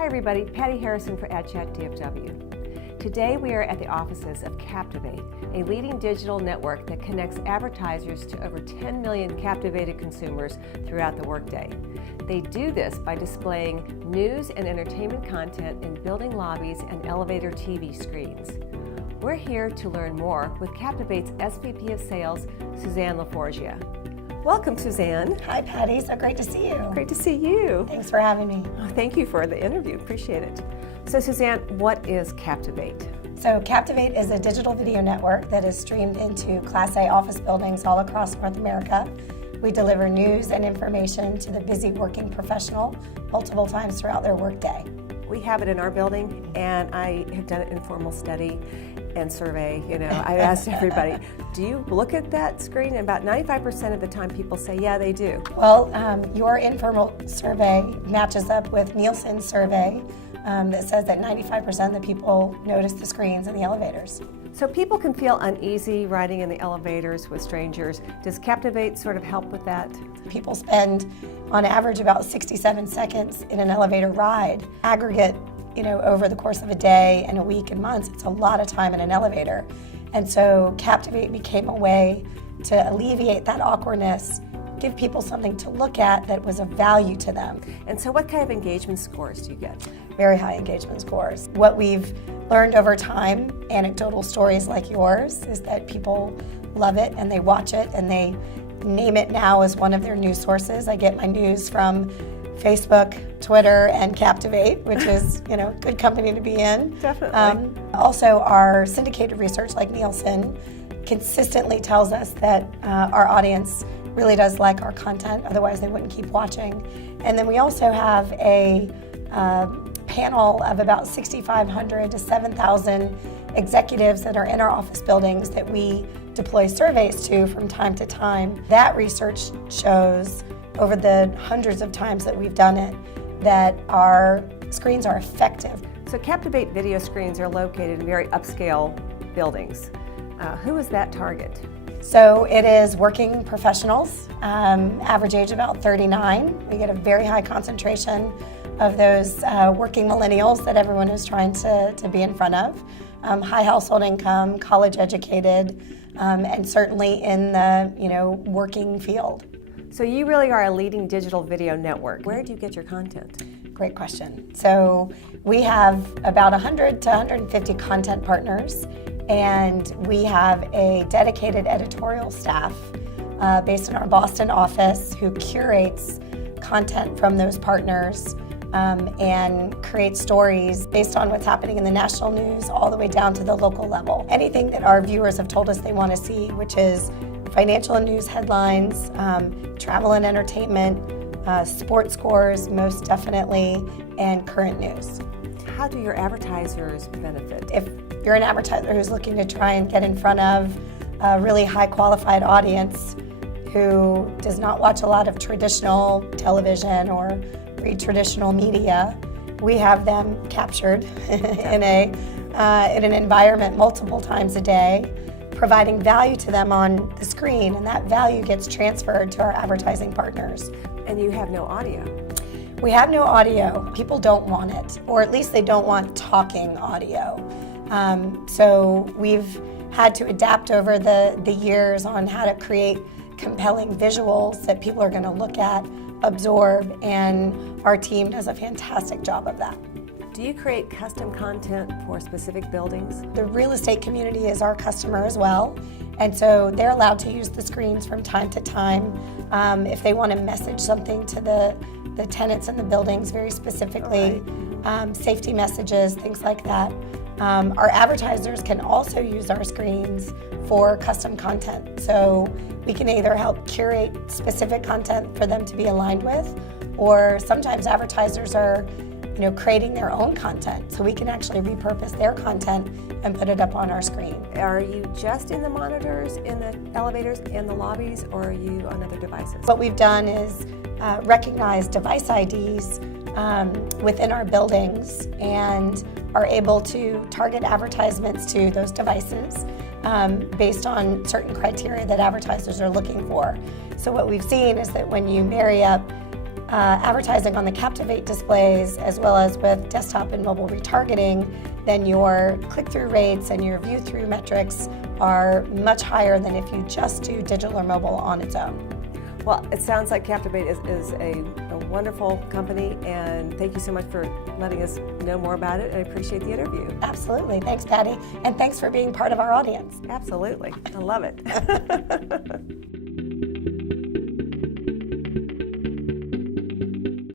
Hi everybody, Patty Harrison for AdChat DFW. Today we are at the offices of Captivate, a leading digital network that connects advertisers to over 10 million captivated consumers throughout the workday. They do this by displaying news and entertainment content in building lobbies and elevator TV screens. We're here to learn more with Captivate's SVP of Sales, Suzanne La Forgia. Welcome, Suzanne. Hi, Patty. So great to see you. Great to see you. Thanks for having me. Oh, thank you for the interview. Appreciate it. So, Suzanne, what is Captivate? So Captivate is a digital video network that is streamed into Class A office buildings all across North America. We deliver news and information to the busy working professional multiple times throughout their workday. We have it in our building, and I have done an informal study and survey. I asked everybody, do you look at that screen? And about 95% of the time people say, yeah, they do. Well, your informal survey matches up with Nielsen's survey that says that 95% of the people notice the screens in the elevators. So people can feel uneasy riding in the elevators with strangers. Does Captivate sort of help with that? People spend, on average, about 67 seconds in an elevator ride. Aggregate, over the course of a day and a week and months, it's a lot of time in an elevator. And so Captivate became a way to alleviate that awkwardness, give people something to look at that was of value to them. And so what kind of engagement scores do you get? Very high engagement scores. What we've learned over time, anecdotal stories like yours, is that people love it and they watch it and they name it now as one of their news sources. I get my news from Facebook, Twitter, and Captivate, which is, good company to be in. Definitely. Also, our syndicated research, like Nielsen, consistently tells us that our audience really does like our content, otherwise they wouldn't keep watching. And then we also have a panel of about 6,500 to 7,000 executives that are in our office buildings that we deploy surveys to from time to time. That research shows, over the hundreds of times that we've done it, that our screens are effective. So Captivate video screens are located in very upscale buildings. Who is that target? So it is working professionals, average age about 39. We get a very high concentration of those working millennials that everyone is trying to be in front of. High household income, college educated, and certainly in the working field. So you really are a leading digital video network. Where do you get your content? Great question. So we have about 100 to 150 content partners, and we have a dedicated editorial staff based in our Boston office who curates content from those partners and creates stories based on what's happening in the national news all the way down to the local level. Anything that our viewers have told us they want to see, which is financial and news headlines, travel and entertainment, sports scores most definitely, and current news. How do your advertisers benefit? If you're an advertiser who's looking to try and get in front of a really high qualified audience who does not watch a lot of traditional television or read traditional media, we have them captured in an environment multiple times a day, providing value to them on the screen, and that value gets transferred to our advertising partners. And you have no audio. We have no audio. People don't want it, or at least they don't want talking audio. So we've had to adapt over the years on how to create compelling visuals that people are going to look at, absorb, and our team does a fantastic job of that. Do you create custom content for specific buildings? The real estate community is our customer as well, and so they're allowed to use the screens from time to time if they want to message something to the tenants in the buildings very specifically, safety messages, things like that. Our advertisers can also use our screens for custom content, so we can either help curate specific content for them to be aligned with, or sometimes advertisers are creating their own content, so we can actually repurpose their content and put it up on our screen. Are you just in the monitors, in the elevators, in the lobbies, or are you on other devices? What we've done is recognize device IDs within our buildings and are able to target advertisements to those devices based on certain criteria that advertisers are looking for. So what we've seen is that when you marry up advertising on the Captivate displays, as well as with desktop and mobile retargeting, then your click-through rates and your view-through metrics are much higher than if you just do digital or mobile on its own. Well, it sounds like Captivate is a wonderful company, and thank you so much for letting us know more about it. I appreciate the interview. Absolutely. Thanks, Patty. And thanks for being part of our audience. Absolutely. I love it.